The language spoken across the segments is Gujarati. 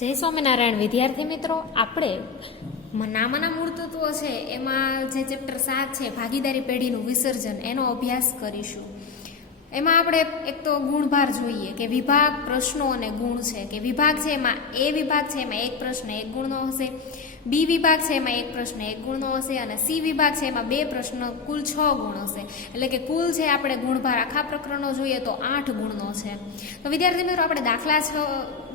જય સ્વામિનારાયણ વિદ્યાર્થી મિત્રો, આપણે નામાના મૂળ તત્વો છે એમાં જે ચેપ્ટર 7 છે ભાગીદારી પેઢીનું વિસર્જન એનો અભ્યાસ કરીશું. એમાં આપણે એક તો ગુણભાર જોઈએ કે વિભાગ, પ્રશ્નો અને ગુણ છે. કે વિભાગ છે એમાં એ વિભાગ છે એમાં એક પ્રશ્ન એક ગુણનો હશે, બી વિભાગ છે એમાં એક પ્રશ્ન એક ગુણનો હશે અને સી વિભાગ છે એમાં બે પ્રશ્ન કુલ 6 ગુણ હશે. એટલે કે કુલ છે આપણે ગુણભાર આખા પ્રકરણનો જોઈએ તો 8 ગુણનો છે. તો વિદ્યાર્થી મિત્રો, આપણે દાખલા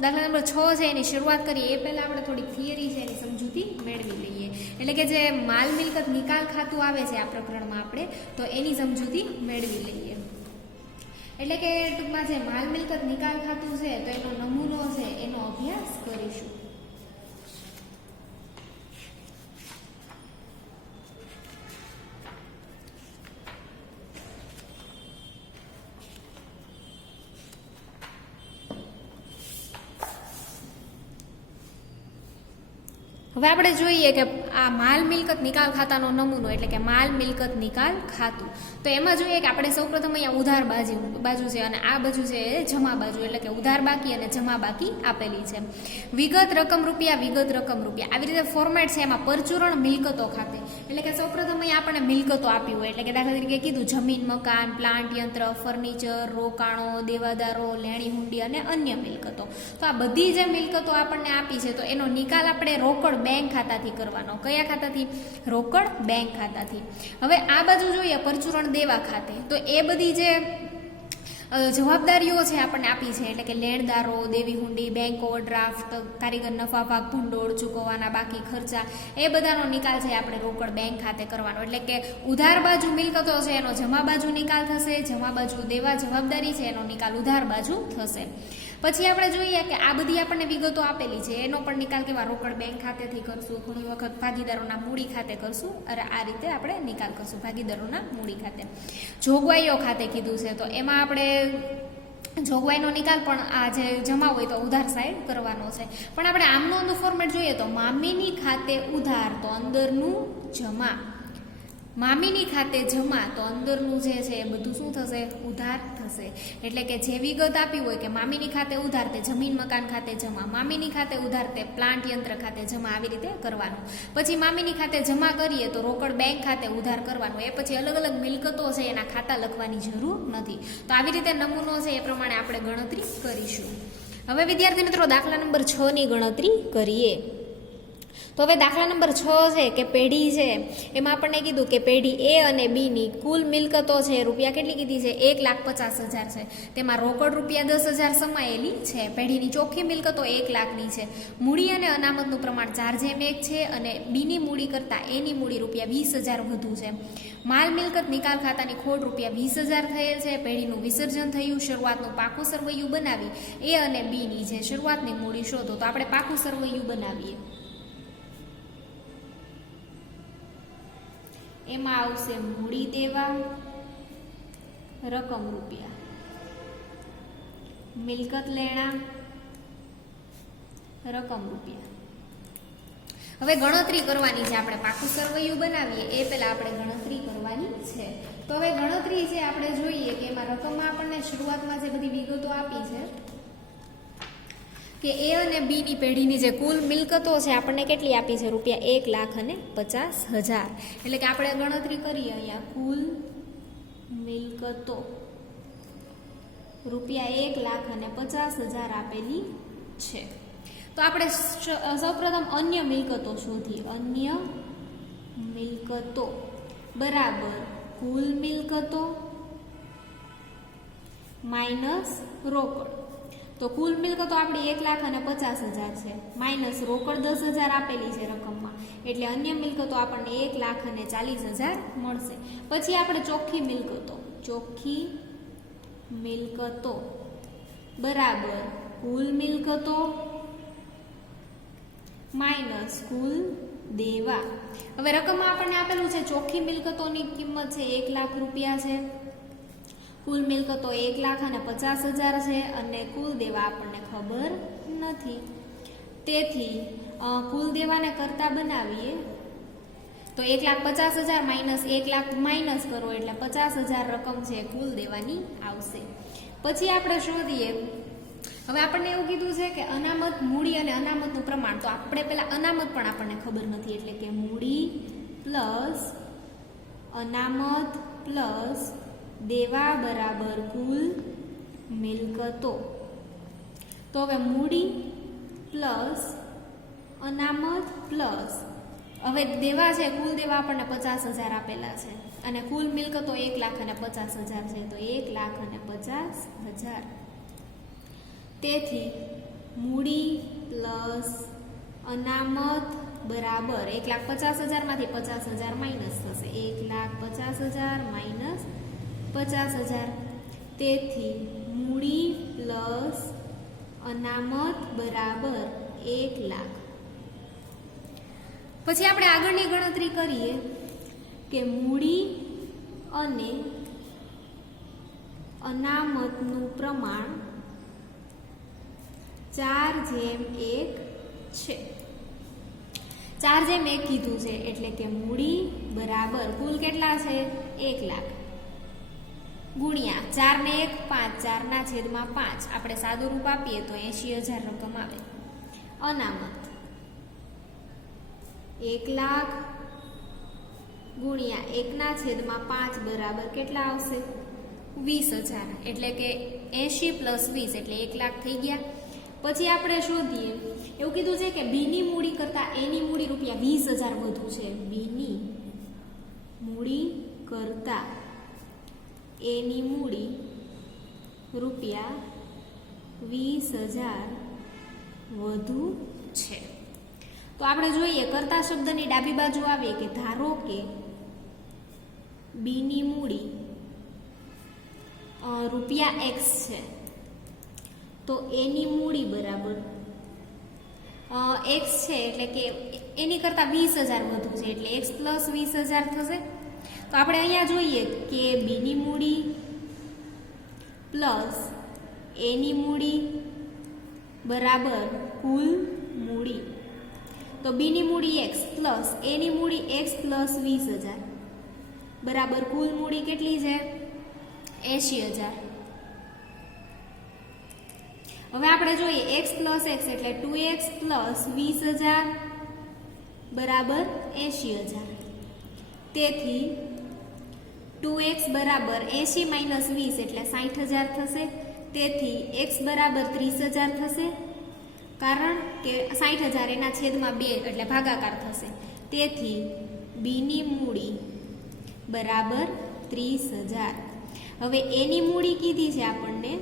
નંબર 6 છે એની શરૂઆત કરીએ એ પહેલાં આપણે થોડીક થિયરી છે એની સમજૂતી મેળવી લઈએ. એટલે કે જે માલ મિલકત નિકાલ ખાતું આવે છે આ પ્રકરણમાં આપણે, તો એની સમજૂતી મેળવી લઈએ. એટલે કે ટૂંકમાં જે માલ મિલકત નિકાલ ખાતું છે તો એનો નમૂનો છે એનો અભ્યાસ કરીશું. હવે આપણે જોઈએ કે આ માલ મિલકત નિકાલ ખાતાનો નમૂનો એટલે કે માલ મિલકત નિકાલ ખાતું. તો એમાં જોઈએ કે આપણે સૌપ્રથમ અહીંયા ઉધાર બાજુ છે અને આ બાજુ છે જમા બાજુ, એટલે કે ઉધાર બાકી અને જમા બાકી આપેલી છે. વિગત રકમ રૂપિયા આવી રીતે ફોર્મેટ છે. એમાં પરચુરણ મિલકતો ખાતે એટલે કે સૌપ્રથમ અહીંયા આપણને મિલકતો આપી હોય, એટલે કે દાખલા તરીકે કીધું જમીન, મકાન, પ્લાન્ટ, યંત્ર, ફર્નિચર, રોકાણો, દેવાદારો, લેણી હુંડી અને અન્ય મિલકતો. તો આ બધી જે મિલકતો આપણને આપી છે તો એનો નિકાલ આપણે રોકડ બેંક ખાતાથી કરવાનો. કયા ખાતાથી? રોકડ બેંક ખાતાથી. હવે આ બાજુ જોઈએ પરચુરણ દેવા ખાતે, તો એ બધી જે જવાબદારીઓ છે આપણને આપી છે, એટલે કે લેણદારો, દેવી હુંડી, બેંક ઓવરડ્રાફ્ટ, કારીગર નફા ભાગ ભંડોળ, ચૂકવવાના બાકી ખર્ચા, એ બધાનો નિકાલ છે આપણે રોકડ બેંક ખાતે કરવાનો. એટલે કે ઉધાર બાજુ મિલકતો છે એનો જમા બાજુ નિકાલ થશે, જમા બાજુ દેવા જવાબદારી છે એનો નિકાલ ઉધાર બાજુ થશે. પછી આપણે જોઈએ કે આ બધી આપણને વિગતો આપેલી છે એનો પણ નિકાલ કેવા રોકડ બેંક ખાતેથી કરશું, ઘણી વખત ભાગીદારોના મૂડી ખાતે કરશું, અને આ રીતે આપણે નિકાલ કરશું ભાગીદારોના મૂડી ખાતે. જોગવાઈઓ ખાતે કીધું છે તો એમાં આપણે જોગવાઈનો નિકાલ પણ આ જે જમા હોય તો ઉધાર સાઈડ કરવાનો છે. પણ આપણે આમનું અંદરનું ફોર્મેટ જોઈએ તો મામીની ખાતે ઉધાર તો અંદરનું જમા, મામીની ખાતે જમા તો અંદરનું જે છે એ બધું શું થશે? ઉધાર થશે. એટલે કે જે વિગત આપી હોય કે મામીની ખાતે ઉધાર તે જમીન મકાન ખાતે જમા, મામીની ખાતે ઉધાર તે પ્લાન્ટ યંત્ર ખાતે જમા, આવી રીતે કરવાનું. પછી મામીની ખાતે જમા કરીએ તો રોકડ બેંક ખાતે ઉધાર કરવાનું. એ પછી અલગ અલગ મિલકતો છે એના ખાતા લખવાની જરૂર નથી. તો આવી રીતે નમૂનો છે એ પ્રમાણે આપણે ગણતરી કરીશું. હવે વિદ્યાર્થી મિત્રો, દાખલા નંબર 6 ની ગણતરી કરીએ. તો હવે દાખલા નંબર 6 છે કે પેઢી છે એમાં આપણને કીધું કે પેઢી એ અને બી ની કુલ મિલકતો છે રૂપિયા કેટલી કીધી છે? 1,50,000 છે. તેમાં રોકડ રૂપિયા 10,000 સમાયેલી છે. પેઢીની ચોખ્ખી મિલકતો 1,00,000ની છે. મૂડી અને અનામતનું પ્રમાણ 4:1 છે અને બીની મૂડી કરતાં એની મૂડી રૂપિયા 20,000 વધુ છે. માલ મિલકત નિકાલ ખાતાની ખોટ રૂપિયા 20,000 થયેલ છે. પેઢીનું વિસર્જન થયું. શરૂઆતનું પાકું સરવૈયું બનાવી એ અને બીની છે શરૂઆતની મૂડી શોધો. તો આપણે પાકું સરવૈયું બનાવીએ. એમાં આવશે મૂડી દેવા રકમ રૂપિયા, મિલકત લેણા રકમ રૂપિયા. હવે ગણતરી કરવાની છે. આપણે પાકું સરવૈયું બનાવીએ એ પહેલા આપણે ગણતરી કરવાની છે. તો હવે ગણતરી છે આપણે જોઈએ કે એમાં રકમમાં આપણને શરૂઆતમાં જે બધી વિગતો આપી છે કે એ અને બી ની પેઢીની જે કુલ મિલકતો છે આપણને કેટલી આપી છે? રૂપિયા 1,50,000. એટલે કે આપણે ગણતરી કરીએ અહીંયા કુલ મિલકતો રૂપિયા 1,50,000 આપેલી છે. તો આપણે સૌપ્રથમ અન્ય મિલકતો શોધીએ. અન્ય મિલકતો બરાબર કુલ મિલકતો માઇનસ રોકડ. તો કુલ મિલકતો આપણી 1,50,000 છે માઇનસ રોકડ 10,000 આપેલી છે રકમમાં, એટલે અન્ય મિલકતો આપણને 1,40,000 મળશે. પછી આપણે ચોખ્ખી મિલકતો બરાબર કુલ મિલકતો માઇનસ કુલ દેવા. હવે રકમમાં આપણને આપેલું છે ચોખ્ખી મિલકતોની કિંમત છે 1,00,000 રૂપિયા છે, કુલ મિલકતો 1,50,000 છે અને કુલ દેવા આપણને ખબર નથી. તેથી કુલ દેવાને કરતા બનાવીએ તો 1,50,000 માઇનસ 1,00,000 માઇનસ કરો એટલે 50,000 રકમ છે કુલ દેવાની આવશે. પછી આપણે શોધીએ હવે આપણને એવું કીધું છે કે અનામત, મૂડી અને અનામતનું પ્રમાણ. તો આપણે પહેલા અનામત પણ આપણને ખબર નથી, એટલે કે મૂડી પ્લસ અનામત પ્લસ દેવા બરાબર કુલ મિલકતો. તો હવે મૂડી પ્લસ અનામત પ્લસ હવે દેવા છે, કુલ દેવા આપણને 50,000 આપેલા છે અને કુલ મિલકતો 1,50,000 છે. તો 1,50,000. તેથી મૂડી પ્લસ અનામત બરાબર 1,50,000 માંથી 50,000 માઇનસ થશે. 1,50,000 માઇનસ 50,000. તેથી મૂડી પ્લસ અનામત બરાબર 1,00,000. પછી આપણે આગળની ગણતરી કરીએ કે મૂડી અને અનામતનું પ્રમાણ 4:1 છે. 4:1 કીધું છે, એટલે કે મૂડી બરાબર કુલ કેટલા છે? 1,00,000 ગુણ્યા 4 ને 1 5, 4/5. આપણે સાદું રૂપ આપીએ તો 80,000 રકમ આવે. અનામત 1,00,000 ગુણ્યા 1/5 બરાબર કેટલા આવશે? 20,000. એટલે કે 80 પ્લસ 20 એટલે 1,00,000 થઈ ગયા. પછી આપણે શોધીએ, એવું કીધું છે કે બીની મૂડી કરતા એની મૂડી રૂપિયા 20,000 વધુ છે. બીની મૂડી કરતા એની મૂડી રૂપિયા 20,000 વધુ છે. તો આપણે જોઈએ, કરતા શબ્દની ડાબી બાજુ આવે કે ધારો કે બીની મૂડી રૂપિયા x છે, તો એની મૂડી બરાબર x છે, એટલે કે એની કરતા 20,000 વધુ છે, એટલે x પ્લસ 20,000 થશે. તો આપણે અહીંયા જોઈએ કે બીની મૂડી પ્લસ એની મૂડી બરાબર કુલ મૂડી. તો બીની મૂડી x પ્લસ એની મૂડી x પ્લસ 20,000 બરાબર કુલ મૂડી કેટલી છે? 80,000. હવે આપણે જોઈએ x પ્લસ x એટલે 2x પ્લસ 20,000 બરાબર 80,000. તેથી 2x બરાબર 80 માઇનસ 20 એટલે 60,000 થશે. તેથી x બરાબર 30,000 થશે, કારણ કે 60,000 એના છેદમાં 2 એટલે ભાગાકાર થશે. તેથી બીની મૂડી બરાબર 30,000. હવે એની મૂડી કીધી છે આપણને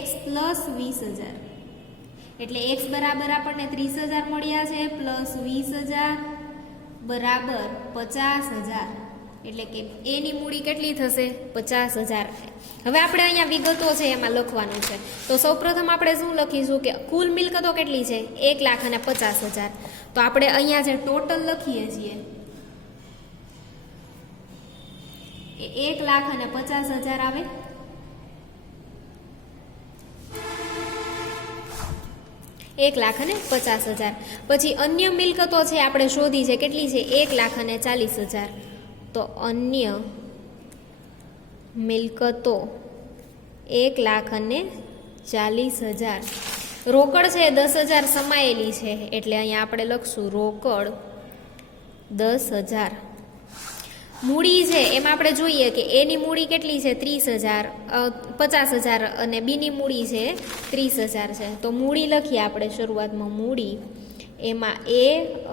x પ્લસ 20,000, એટલે x બરાબર આપણને 30,000 મળ્યા છે પ્લસ 20,000 બરાબર 50,000. એટલે કે એની મૂડી કેટલી થશે? 50,000. હવે આપણે અહીંયા વિગતો છે એમાં લખવાનું છે. તો સૌપ્રથમ આપણે શું લખીશું કે કુલ મિલકતો કેટલી છે? 1,50,000. તો આપણે અહીંયા જે ટોટલ લખીએ છીએ એ 1,50,000 આવે. $1,50,000. પછી અન્ય મિલકતો છે આપણે શોધી છે, કેટલી છે? 1,40,000. તો અન્ય મિલકતો 1,40,000. રોકડ છે 10,000 સમાયેલી છે, એટલે અહીંયા આપણે લખશું રોકડ 10,000. મૂડી છે એમાં આપણે જોઈએ કે એની મૂડી કેટલી છે? 50,000 અને બીની મૂડી છે 30,000 છે. તો મૂડી લખીએ આપણે શરૂઆતમાં. મૂડી એમાં એ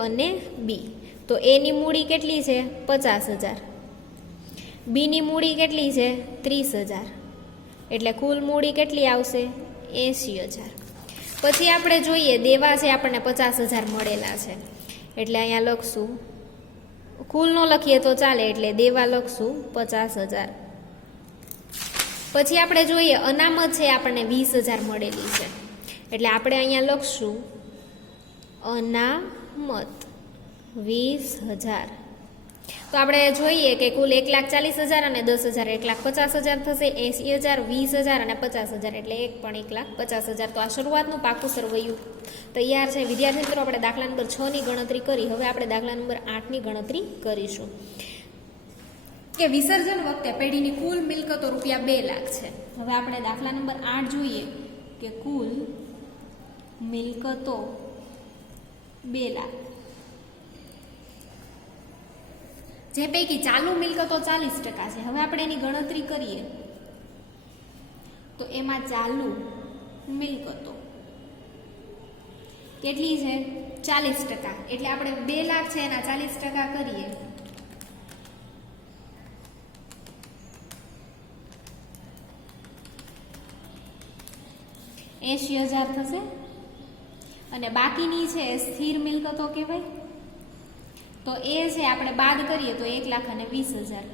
અને બી. તો એની મૂડી કેટલી છે? 50,000. બીની મૂડી કેટલી છે? 30,000. એટલે કુલ મૂડી કેટલી આવશે? 80,000. પછી આપણે જોઈએ દેવા છે આપણને 50,000 મળેલા છે, એટલે અહીંયા લખશું, કુલ નો લખીએ તો ચાલે, એટલે દેવા લખશું 50,000. પછી આપણે જોઈએ અનામત છે આપણને 20,000 મળેલી છે, એટલે આપણે અહીંયા લખશું અનામત 20,000. તો આપણે જોઈએ કે કુલ 1,40,000 અને 10,000 1,50,000 થશે. 80,000, 20,000 અને 50,000 એટલે એક પણ 1,50,000. તો આ શરૂઆતનું પાકું સરવૈયું તૈયાર છે. વિદ્યાર્થી મિત્રો, આપણે દાખલા નંબર 6 ની ગણતરી કરી. હવે આપણે દાખલા નંબર 8 ની ગણતરી કરીશું કે વિસર્જન વખતે પેઢીની કુલ મિલકતો રૂપિયા 2 લાખ છે. હવે આપણે દાખલા નંબર 8 જોઈએ કે કુલ મિલકતો 2 લાખ, જે પૈકી ચાલુ મિલકતો 40% છે. હવે આપણે એની ગણતરી કરીએ તો એમાં ચાલુ મિલકતો કેટલી છે? 40%. એટલે આપણે 2 લાખ છે એના 40% કરીએ $80,000 થશે. અને બાકીની છે સ્થિર મિલકતો કહેવાય, તો એ છે આપણે બાદ કરીએ તો 1,20,000.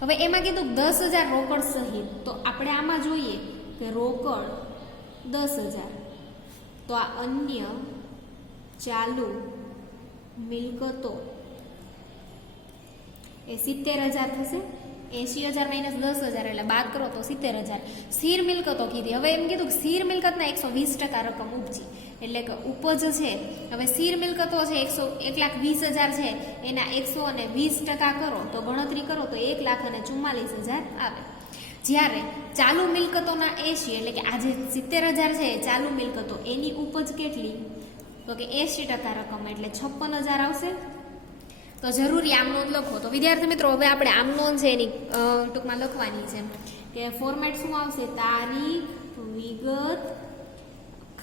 હવે એમાં કીધું 10,000 રોકડ સહિત, તો આપણે આમાં જોઈએ કે રોકડ 10,000, તો આ અન્ય ચાલુ મિલકતો એ 70,000 થશે. 80,000 માઇનસ 10,000 એટલે બાદ કરો તો 70,000. સ્થિર મિલકતો કીધી. હવે એમ કીધું કે સ્થિર મિલકતના 120% રકમ ઉપજી, એટલે કે ઉપજ છે. હવે સ્થિર મિલકતો છે 1,20,000 છે, એના 120% કરો તો ગણતરી કરો તો 1,44,000 આવે. જ્યારે ચાલુ મિલકતોના 80, એટલે કે આ જે 70,000 છે ચાલુ મિલકતો, એની ઉપજ કેટલી? તો કે 80% રકમ એટલે 56,000 આવશે. તો જરૂરી આમ નોંધ લખો. તો વિદ્યાર્થી મિત્રો હવે આપણે આમ નોંધ છે એની ટૂંકમાં લખવાની છે કે ફોર્મેટ શું આવશે? તારીખ, વિગત,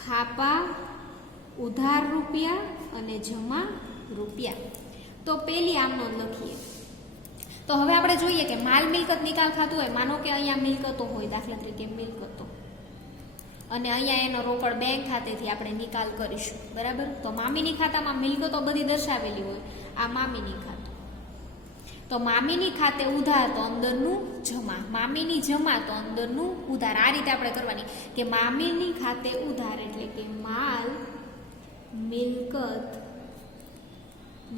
ખાપા, ઉધાર રૂપિયા અને જમા રૂપિયા. તો પેલી આમ નોંધ લખીએ. તો હવે આપણે જોઈએ કે માલ મિલકત નિકાલ ખાતું હોય, માનો કે અહીંયા મિલકતો હોય, દાખલા તરીકે મિલકતો, અને અહીંયા એનો રોકડ બેંક ખાતેથી આપણે નિકાલ કરીશું, બરાબર? તો મામીની ખાતામાં મિલકતો બધી દર્શાવેલી હોય, આ મામીની ખાતું. તો મામીની ખાતે ઉધાર તો અંદરનું જમા, મામીની જમા તો અંદરનું ઉધાર. આ રીતે આપણે કરવાની કે મામીની ખાતે ઉધાર એટલે કે માલ મિલકત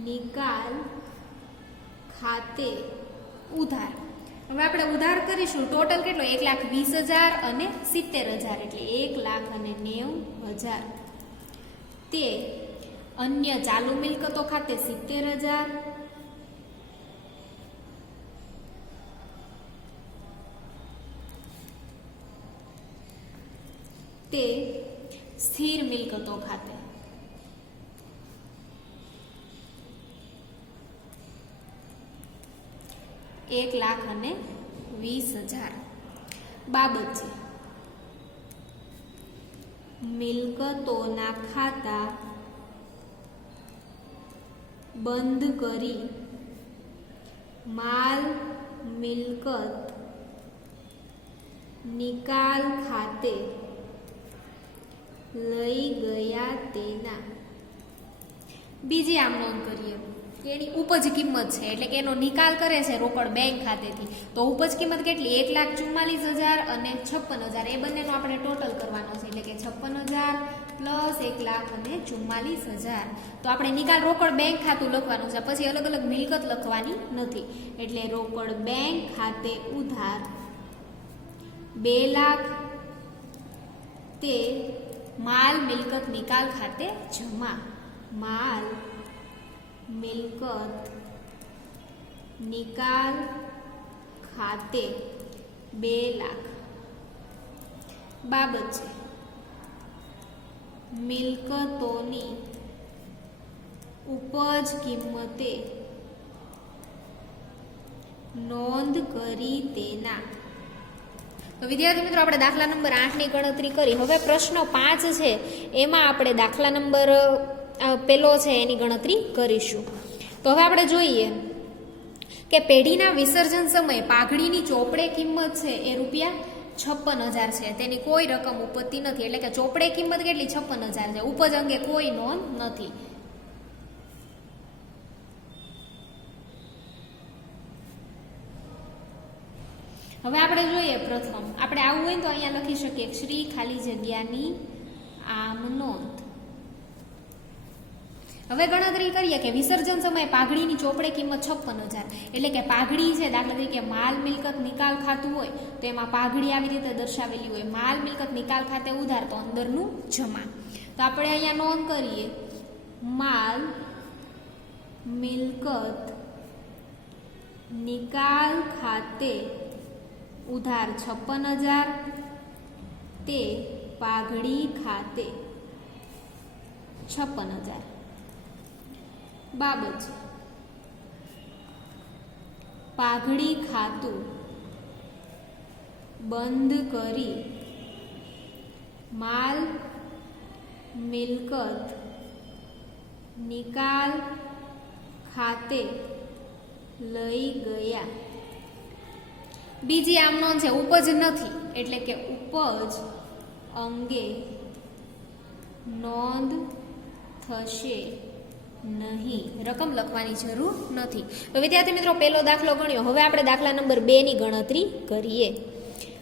નિકાલ ખાતે ઉધાર. હવે આપણે ઉધાર કરીશું ટોટલ કેટલો? 1,20,000 અને 70,000 એટલે 1,90,000. તે અન્ય ચાલુ મિલકતો ખાતે 70,000, તે સ્થિર મિલકતો ખાતે 1,20,000. બાબત છે મિલકતોના ખાતા બંધ કરી માલ મિલકત નિકાલ ખાતે લઈ ગયા તેના. બીજી આમ નોંધ કરીએ કે એની ઉપજ કિંમત છે, એટલે કે એનો નિકાલ કરે છે રોકડ બેંક ખાતેથી, તો ઉપજ કિંમત કેટલી? 1,44,000 અને 56,000. એ બંનેનો આપણે ટોટલ કરવાનો છે, એટલે કે 56,000 પ્લસ 1,44,000. તો આપણે નિકાલ રોકડ બેંક ખાતું લખવાનું છે, પછી અલગ અલગ મિલકત લખવાની નથી. એટલે રોકડ બેંક ખાતે ઉધાર 2 લાખ, તે માલ મિલકત નિકાલ ખાતે જમા. માલ મિલકત નિકાલ ખાતે 2 લાખ. બાબત છે મિલકતોની ઉપજ કિંમતે નોંધ કરી તેના. તો વિદ્યાર્થી મિત્રો આપણે દાખલા નંબર 8ની ગણતરી કરી. હવે પ્રશ્ન 5 છે એમાં આપણે દાખલા નંબર પેલો છે એની ગણતરી કરીશું. તો હવે આપણે જોઈએ કે પેઢીના વિસર્જન સમયે પાઘડીની ચોપડે કિંમત છે એ ₹56,000 છે, તેની કોઈ રકમ ઉપજતી નથી. એટલે કે ચોપડે કિંમત કેટલી? 56,000 છે. ઉપજ અંગે કોઈ નોંધ નથી. હવે આપણે જોઈએ પ્રથમ આપણે આવું હોય તો અહીંયા લખી શકીએ શ્રી ખાલી જગ્યાની આમ નોંધ. હવે ગણતરી કરીએ કે વિસર્જન સમયે પાઘડીની ચોપડે કિંમત 56,000, એટલે કે પાઘડી છે દાખલા તરીકે માલ મિલકત નિકાલ ખાતું હોય તો એમાં પાઘડી આવી રીતે દર્શાવેલી હોય, માલ મિલકત નિકાલ ખાતે ઉધાર તો અંદરનું જમા. તો આપણે અહીંયા નોંધ કરીએ માલ મિલકત નિકાલ ખાતે ઉધાર 56,000 તે પાઘડી ખાતે 56,000. બાબત પાઘડી ખાતું બંધ કરી માલ મિલકત નિકાલ ખાતે લઈ ગયા. બીજી આમ નોંધ છે ઉપજ નથી એટલે કે ઉપજ અંગે નોંધ થશે નહીં. રકમ લખવાની જરૂર નથી. તો વિદ્યાર્થી મિત્રો પહેલો દાખલો ગણ્યો. હવે આપણે દાખલા નંબર 2 ની ગણતરી કરીએ.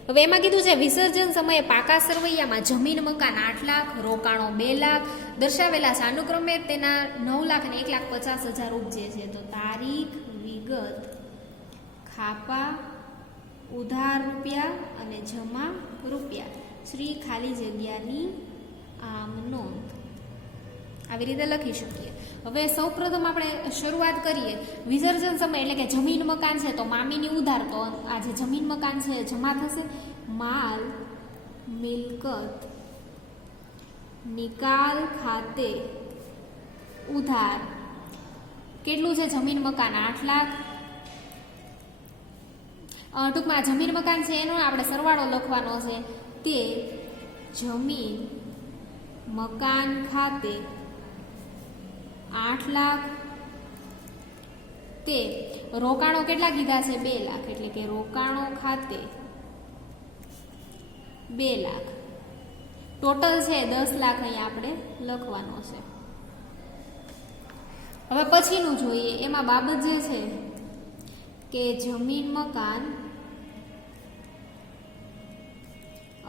હવે એમાં કીધું છે વિસર્જન સમયે પાકા સરવૈયામાં જમીન મકાન 8 લાખ, રોકાણો 2 લાખ, દર્શાવેલા સાનુક્રમે તેના 9 લાખ અને 1,50,000 ઉપજે છે. તો તારીખ, વિગત, ખાપા, ઉધાર રૂપિયા અને જમા રૂપિયા, શ્રી ખાલી જગ્યાની આમ નોંધ. આવી રીતે લખી શકીએ. હવે સૌપ્રથમ આપણે શરૂઆત કરીએ. વિસર્જન સમય એટલે કે જમીન મકાન છે તો મામીની ઉધાર, તો આ જે જમીન મકાન છે જમા થશે. માલ મિલકત નિકાલ ખાતે ઉધાર કેટલું છે? જમીન મકાન 8 લાખ. ટૂંકમાં જમીન મકાન છે એનો આપણે સરવાળો લખવાનો છે. તે જમીન મકાન ખાતે 8 લાખ. તે રોકાણો કેટલા કીધા છે? 2 લાખ. એટલે કે રોકાણો ખાતે 2 લાખ. ટોટલ છે 10 લાખ અહીંયા આપણે લખવાનો છે. હવે પછીનું જોઈએ. એમાં બાબત જે છે કે જમીન મકાન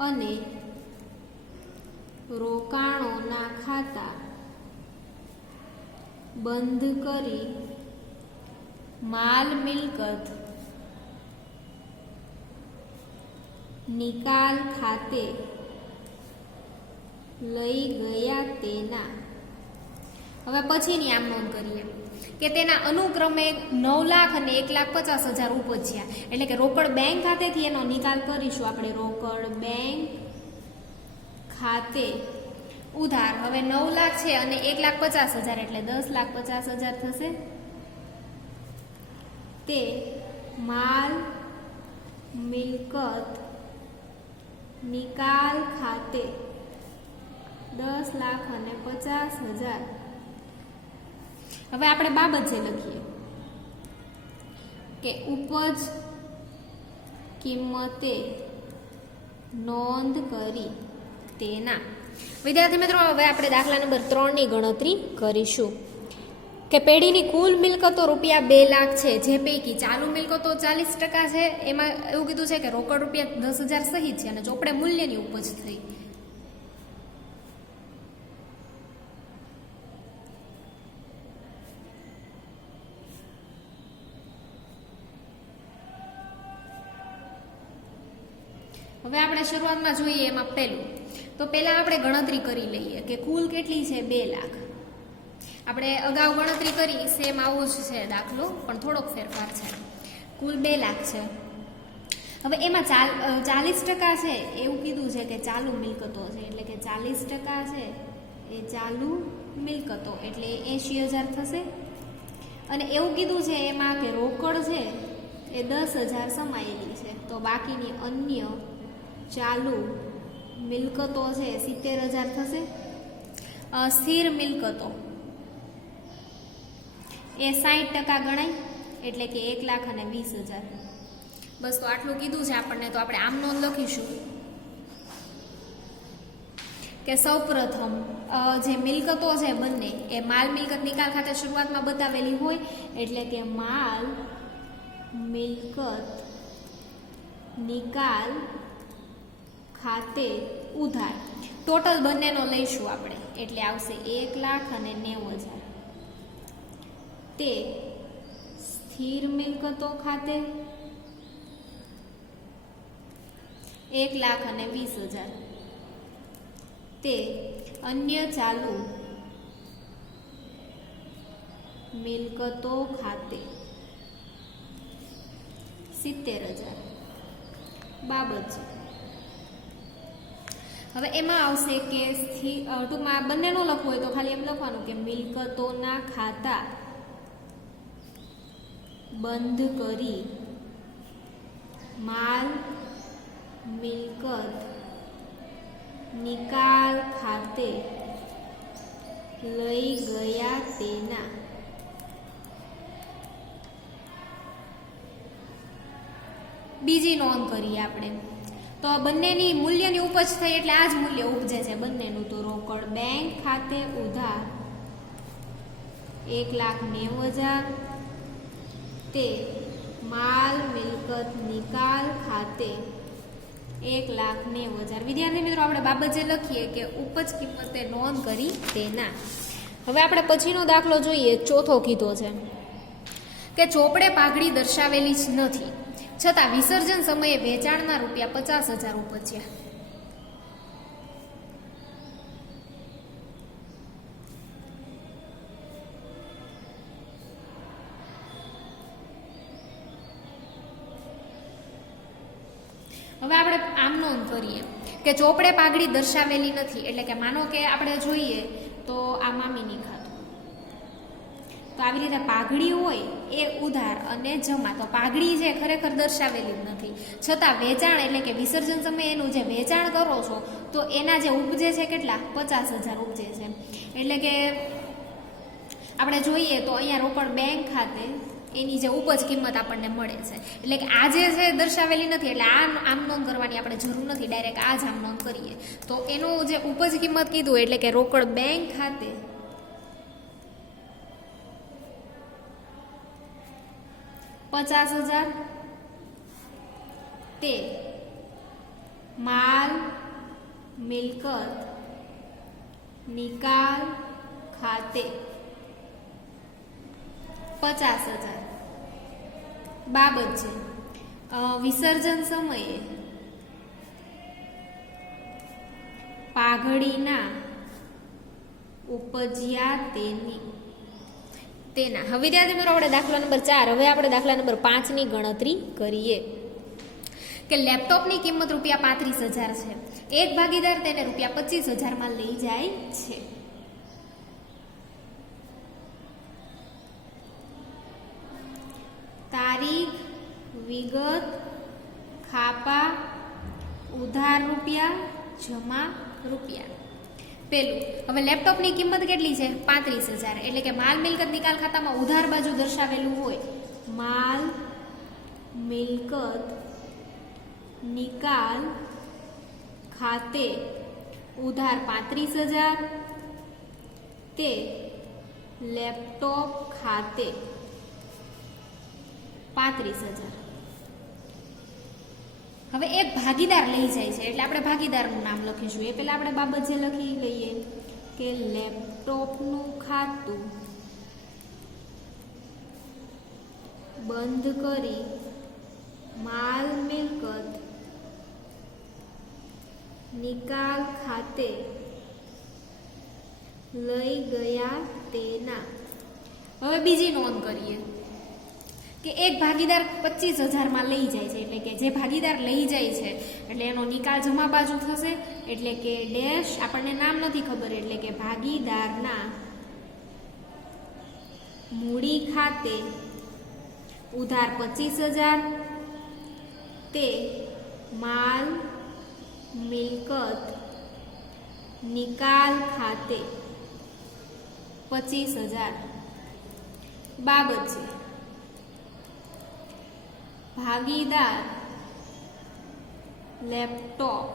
અને રોકાણોના ખાતા બંધ કરી માલ મિલકત નિકાલ ખાતે લઈ ગયા તેના. હવે પછીની આમ નોંધ કરીએ કે તેના અનુક્રમે 9 લાખ અને 1,50,000 ઉપજ્યા. એટલે કે રોકડ બેંક ખાતેથી એનો નિકાલ કરીશું આપણે. રોકડ બેંક ખાતે ઉધાર. હવે 9 લાખ છે અને 1,50,000 એટલે 10,50,000 થશે. તે માલ મિલકત નિકાલ ખાતે 10,50,000. હવે આપણે બાબત જે લખીએ કે ઉપજ કિંમતે નોંધ કરી તેના. વિદ્યાર્થી મિત્રો હવે આપણે દાખલા નંબર 3 ની ગણતરી કરીશું કે પેઢીની કુલ મિલકતો રૂપિયા 2 લાખ છે, જે પૈકી ચાલુ મિલકતો 40% છે. એમાં એવું કીધું છે કે રોકડ રૂપિયા 10,000 સહિત છે અને ચોપડે મૂલ્યની ઉપજ થઈ. હવે આપણે શરૂઆતમાં જોઈએ એમાં પહેલું તો પહેલા આપણે ગણતરી કરી લઈએ કે કુલ કેટલી છે? 2 લાખ. આપણે અગાઉ ગણતરી કરી સેમ આવું જ છે દાખલો, પણ થોડોક ફેરફાર છે. કુલ 2 લાખ છે. હવે એમાં 40% છે એવું કીધું છે કે ચાલુ મિલકતો છે. એટલે કે 40% છે એ ચાલુ મિલકતો એટલે 80,000 થશે. અને એવું કીધું છે એમાં કે રોકડ છે એ 10,000 સમાયેલી છે. તો બાકીની અન્ય ચાલુ મિલકતો છે 70,000 થશે. સ્થિર મિલકતો એ 60% ગણાય એટલે કે 1,20,000. બસ તો આટલું કીધું છે આપણને. તો આપણે આમ નોંધ લખીશું કે સૌપ્રથમ જે મિલકતો છે બંને એ માલ મિલકત નિકાલ ખાતે શરૂઆતમાં બતાવેલી હોય એટલે કે માલ મિલકત નિકાલ ખાતે ઉધાર. ટોટલ બંનેનો લઈશું આપણે એટલે આવશે 1,90,000. તે સ્થિર મિલકતો ખાતે 1,20,000. તે અન્ય ચાલુ મિલકતો ખાતે 70,000. બાબત છે હવે એમાં આવશે કે ટૂંકમાં બંનેનું લખવું હોય તો ખાલી એમ લખવાનું કે મિલકતોના ખાતા બંધ કરી માલ મિલકત નિકાલ ખાતે લઈ ગયા તેના બીજી નોંધ કરીએ આપણે તો બંનેની મૂલ્યની ઉપજ થઈ એટલે આ જ મૂલ્ય ઉપજે છે બંનેનું તો રોકડ બેંક ખાતે ઉધાર 1,90,000 તે માલ મિલકત નિકાલ ખાતે 1,90,000. વિદ્યાર્થી મિત્રો આપણે બાબત જે લખીએ કે ઉપજ કિંમતે નોંધ કરી તેના. હવે આપણે પછીનો દાખલો જોઈએ. ચોથો કીધો છે કે ચોપડે પાઘડી દર્શાવેલી જ નથી છતાં વિસર્જન સમયે વેચાણના ₹50,000 ઉપજ્યા. હવે આપણે આમ નોંધ કરીએ કે ચોપડે પાઘડી દર્શાવેલી નથી એટલે કે માનો કે આપણે જોઈએ તો આ મામીની ખાતું તો આવી રીતે પાઘડી હોય એ ઉધાર અને જમા તો પાઘડી છે ખરેખર દર્શાવેલી જ નથી છતાં વેચાણ એટલે કે વિસર્જન સમયે એનું જે વેચાણ કરો છો તો એના જે ઉપજે છે કેટલા 50,000 ઉપજે છે એટલે કે આપણે જોઈએ તો અહીંયા રોકડ બેંક ખાતે એની જે ઉપજ કિંમત આપણને મળે છે એટલે કે આ જે છે દર્શાવેલી નથી એટલે આ આમ નોંધ કરવાની આપણે જરૂર નથી ડાયરેક્ટ આ જ આમ નોંધ કરીએ તો એનું જે ઉપજ કિંમત કીધું એટલે કે રોકડ બેંક ખાતે 50,000 તે માલ મિલકત નિકાલ ખાતે 50,000 બાબત છે વિસર્જન સમયે પાઘડીના ઉપજ્યા તેના. હવે વિદ્યાર્થી મિત્રો આપણે દાખલા નંબર 4 હવે આપણે દાખલા નંબર 5 ની ગણતરી કરીએ કે લેપટોપની કિંમત ₹35,000 છે. એક ભાગીદાર તેને ₹25,000 માં લઈ જાય છે. તારીખ વિગત ખાપા ઉધાર રૂપિયા જમા રૂપિયા. પેલું હવે લેપટોપની કિંમત કેટલી છે 35,000 એટલે કે માલ મિલકત નિકાલ ખાતામાં ઉધાર બાજુ દર્શાવેલું હોય માલ મિલકત નિકાલ ખાતે ઉધાર 35,000 તે લેપટોપ ખાતે 35,000. હવે એક ભાગીદાર લઈ જાય છે એટલે આપણે ભાગીદારનું નામ લખીશું. એ પહેલા આપણે બાબત જે લખી લઈએ કે લેપટોપનું ખાતું બંધ કરી માલ મિલકત નિકાલ ખાતે લઈ ગયા તેના. હવે બીજી નોંધ કરીએ કે એક ભાગીદાર 25,000 માં લઈ જાય છે એટલે કે જે ભાગીદાર લઈ જાય છે એટલે એનો નિકાલ જમા બાજુ થશે એટલે કે ડેશ આપણને નામ નથી ખબર એટલે કે ભાગીદારના મૂડી ખાતે ઉધાર 25,000 તે માલ મિલકત નિકાલ ખાતે 25,000 બાબત છે ભાગીદાર લેપટોપ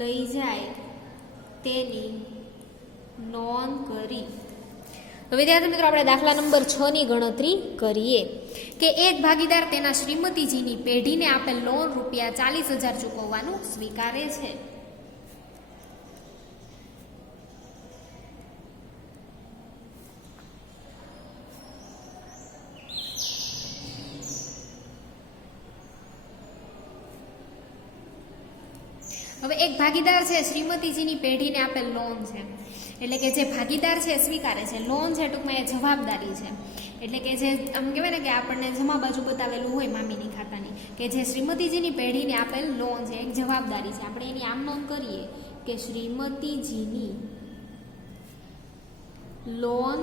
લઈ જાય તેની નોંધ કરી. તો વિદ્યાર્થી મિત્રો આપણે દાખલા નંબર 6 ની ગણતરી કરીએ કે એક ભાગીદાર તેના શ્રીમતીજીની પેઢીને આપેલ લોન ₹40,000 ચૂકવવાનું સ્વીકારે છે. હવે એક ભાગીદાર છે શ્રીમતીજીની પેઢીને આપેલ લોન છે એટલે કે જે ભાગીદાર છે સ્વીકારે છે લોન છે ટૂંકમાં એ જવાબદારી છે એટલે કે જે આમ કહેવાય ને કે આપણને જમા બાજુ બતાવેલું હોય મામીની ખાતાની કે જે શ્રીમતીજીની પેઢીને આપેલ લોન છે એક જવાબદારી છે, આપણે એની આમ નોંધ કરીએ કે શ્રીમતીજીની લોન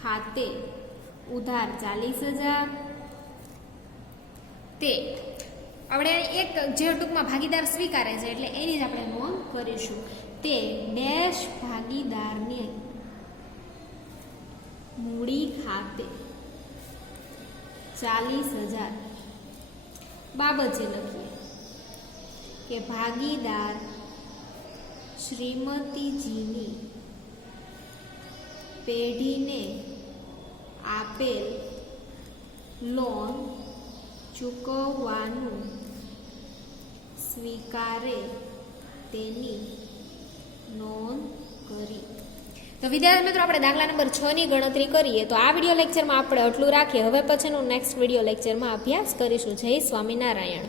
ખાતે ઉધાર 40,000 તે આપણે એક જે ટૂંકમાં ભાગીદાર સ્વીકારે છે એટલે એની જ આપણે નોંધ કરીશું. તે ડેશ ભાગીદારને મૂડી ખાતે 40,000 બાબત જે લખીએ કે ભાગીદાર શ્રીમતીજીની પેઢીને આપેલ લોન ચૂકવવાનું સ્વીકારે તેની નોંધ કરી. તો વિદ્યાર્થી મિત્રો આપણે દાખલા નંબર 6 ની ગણતરી કરીએ. તો આ વિડીયો લેક્ચરમાં આપણે આટલું રાખીએ. હવે પછીનું નેક્સ્ટ વિડીયો લેક્ચરમાં અભ્યાસ કરીશું. જય સ્વામિનારાયણ.